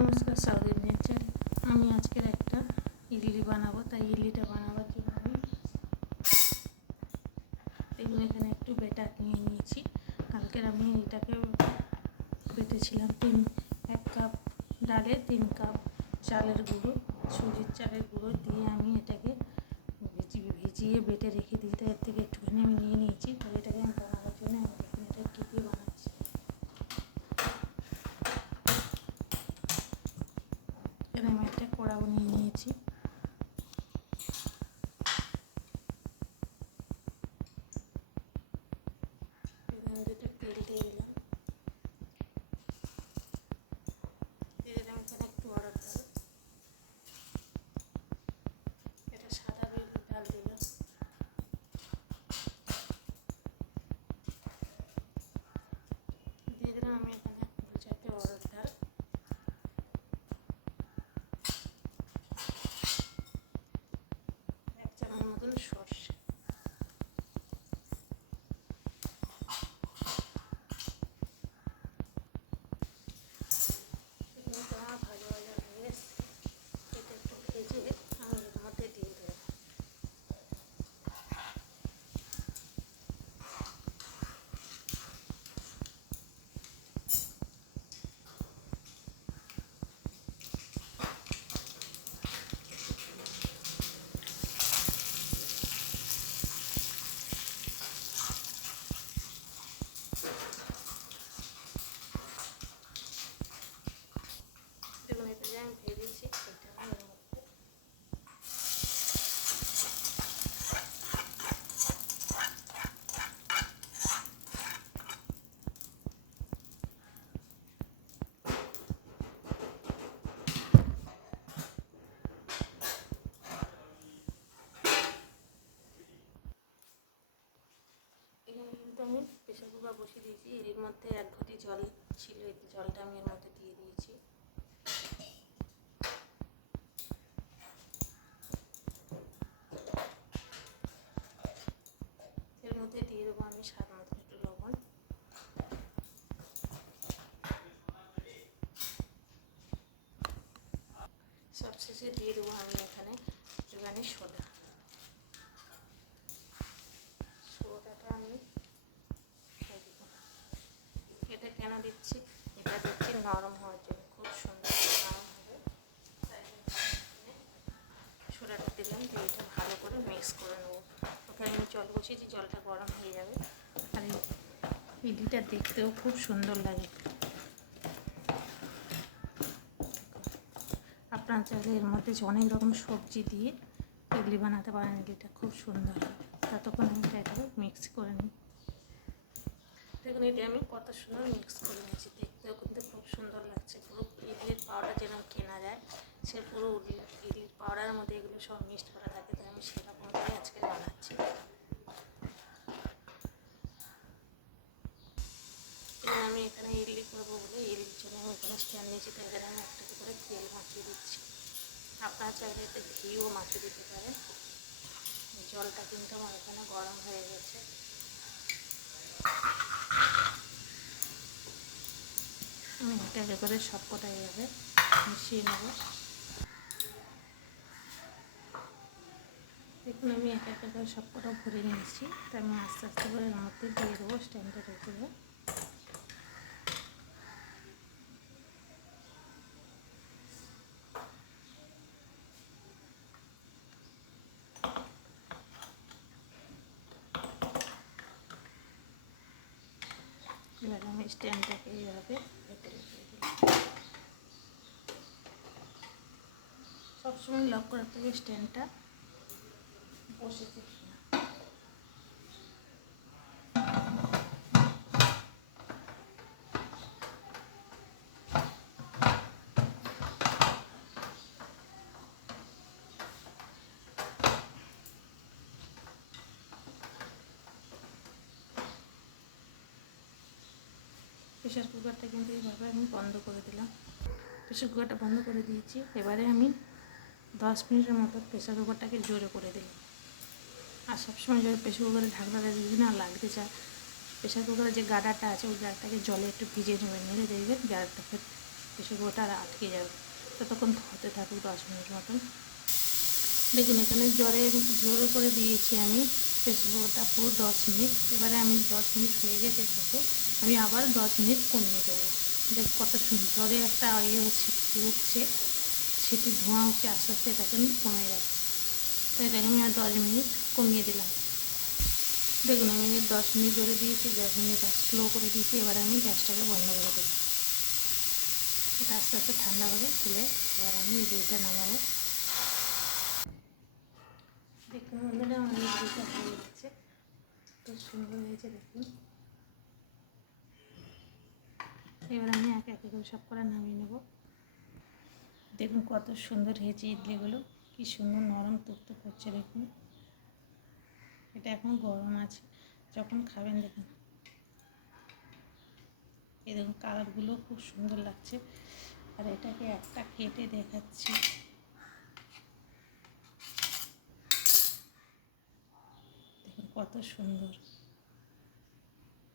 নমস্কার south Indian channel. আমি আজকের একটা ইডলি বানাবো, তাই ইডলিটা বানাবার জন্য আমি দেখুন এখানে একটু বেটার নিয়ে নিয়েছি। কালকের আমি এটাকে বেটেছিলাম 1 কাপ ডালে 3 কাপ চালের গুঁড়ো, সুজির চালের গুঁড়ো দিয়ে আমি এটাকে ভিজিয়ে বেটে রেখে দিই। তাই এর থেকে একটুখানি আমি নিয়ে নিয়েছি। তাই এটাকে আমি বানাবার জন্য আমি দেখুন এটা কী দিয়ে বানাচ্ছি। এখানে আমি একটা কড়াও নিয়ে নিয়েছি। তেল দিয়ে দিলাম, দিয়ে দিলাম এখানে একটু অড়হর ডাল, এটা সাদা বিউলির ডাল দিলাম, দিয়ে দিলাম আমি এখানে 2-4টে অড়হর ডাল, এক চামচ মতন সর্ষে, ভাজা ভাজা হয়ে এসছে। এটা একটু ভেজে আমি এর মধ্যে দিয়ে দেবো। দেখুন এটা যে আমি ভেজেছি এটা আমি এর মধ্যে এখানে কিন্তু আমি প্রেশার কুকার বসিয়ে দিয়েছি। এর মধ্যে 1 ঘটি জল ছিল, এই জলটা আমি এর মধ্যে দিয়ে দিয়েছি। এর মধ্যে দিয়ে দেবো আমি স্বাদ মতো একটু লবণ, সবশেষে দিয়ে দেবো আমি এখানে একটুখানি সোডাটা আমি এটা কেন দিচ্ছি, এটা দিচ্ছি নরম হওয়ার জন্য, খুব সুন্দর নরম হবে। তাই সোডাটা দিলাম, দিয়ে এটা ভালো করে মিক্স করে নেবো। ওখানে আমি জল বসিয়েছি, জলটা গরম হয়ে যাবে। আর ইডলিটা দেখতেও খুব সুন্দর লাগে। আপনার চাইলে এর মধ্যে অনেক রকম সবজি দিয়ে ইডলি বানাতে পারেন, ইডলিটা খুব সুন্দর হয়। ততক্ষণ আমি এটাকে মিক্স করে নিই। দেখুন এটা আমি কত সুন্দর মিক্স করে নিয়েছি, দেখতেও কিন্তু খুব সুন্দর লাগছে। পুরো ইডলির পাউডার যেরকম কেনা যায়, সে পুরো ইডলির পাউডারের মধ্যে এগুলো সব মিক্সড করা থাকে। তাই আমি সেরকমভাবে আজকে বানাচ্ছি। আমি এখানে ইডলি করবো বলে ইডলির জন্য আমি এখানে স্ট্যান্ড নিয়েছি, তাই এখানে আমি একটু করে তেল মাখিয়ে দিচ্ছি। আপনারা চাইলে এতে ঘিও মাখিয়ে দিতে পারেন। জলটা কিন্তু আমার এখানে গরম হয়ে গেছে। আমি একে করে সব কটা এইভাবে মিশিয়ে নেব। দেখুন আমি একে করে সব কটা ভরে নিয়েছি। তাই আমি আস্তে আস্তে করে এর মধ্যে দিয়ে দেবো স্ট্যান্ডের উপরে। এবার আমি স্ট্যান্ডটাকে এইভাবে ভেতরে দিয়ে দিলাম। সবসময় লক্ষ্য রাখতে হবে স্ট্যান্ডটা বসেছে কিনা। প্রেশার কুকারটা কিন্তু এইভাবে আমি বন্ধ করে দিলাম। প্রেশার কুকারটা বন্ধ করে দিয়েছি। এবারে আমি 10 মিনিটের মতো প্রেশার কুকারটাকে জোরে করে দিলাম। আর সবসময় যদি প্রেশার কুকারে ঢাকনাটা যদি না লাগতে চায়, প্রেশার কুকারের যে গার্ডারটা আছে ওই গার্ডারটাকে জলে একটু ভিজিয়ে নেবেন, নিলে দেখবেন গার্ডারটা পেশিগুলোটা আর আটকে যাবে। ততক্ষণ হতে থাকুক 10 মিনিট মতন। দেখুন এখানে জোরে করে দিয়েছি আমি পেশিগুলোটা পুরো 10 মিনিট। এবারে আমি 10 মিনিট হয়ে গেছে যেহেতু আমি আবার 10 মিনিট কমিয়ে দেবো। দেখ কত সুন্দর একটা ছিটি উঠছে, ছিটির ধোঁয়া উঠছে, আস্তে আস্তে এটা কিন্তু কমে যাচ্ছে। তো এটাকে আমি আর 10 মিনিট কমিয়ে দিলাম। দেখুন আমি 10 মিনিট জোরে দিয়েছি, 10 মিনিট স্লো করে দিয়েছি। এবার আমি গ্যাসটাকে বন্ধ করে দেবো। এটা আস্তে আস্তে ঠান্ডা হবে, হলে এবার আমি ইডলিটা নামাবো। দেখুন বন্ধুরা আমার ইডলিটা হয়ে যাচ্ছে, খুব সুন্দর হয়েছে দেখুন। এবার আমি একে একে করে সব করে নামিয়ে নেব। দেখুন কত সুন্দর হয়েছে ইডলিগুলো, কি সুন্দর নরম তুকতুক করছে দেখুন। এটা এখন গরম আছে, যখন খাবেন দেখুন এই দেখুন কালারগুলো খুব সুন্দর লাগছে। আর এটাকে একটা কেটে দেখাচ্ছি। দেখুন কত সুন্দর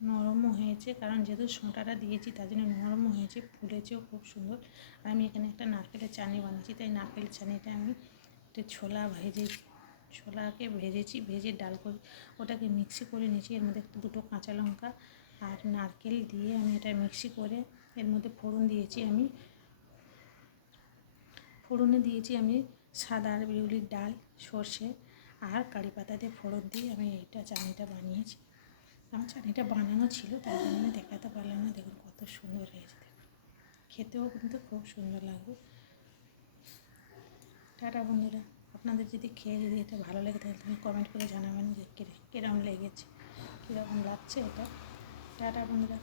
নরমও হয়েছে, কারণ যেহেতু সোঁটাটা দিয়েছি তার জন্য নরমও হয়েছে, ফুলেছেও খুব সুন্দর। আর আমি এখানে একটা নারকেলের চাটনি বানিয়েছি, তাই নারকেলের চাটনিটা আমি একটা ছোলাকে ভেজেছি, ভেজে ডাল করে ওটাকে মিক্সি করে নিয়েছি। এর মধ্যে দুটো কাঁচা লঙ্কা আর নারকেল দিয়ে আমি এটা মিক্সি করে এর মধ্যে ফোড়নে দিয়েছি আমি সাদা আর বিউলির ডাল, সর্ষে আর কারি পাতা দিয়ে ফোড়ন দিয়ে আমি এইটা চাটনিটা বানিয়েছি। আমার চাটনিটা বানানো ছিল, তাই জন্য আমি দেখাতে পারলাম না। দেখুন কত সুন্দর হয়েছে, দেখুন খেতেও কিন্তু খুব সুন্দর লাগবে। টাটা বন্ধুরা, আপনাদের যদি এটা ভালো লাগে তাহলে কমেন্ট করে জানাবেন যে কীরকম লেগেছে, কীরকম লাগছে এটা। টাটা বন্ধুরা।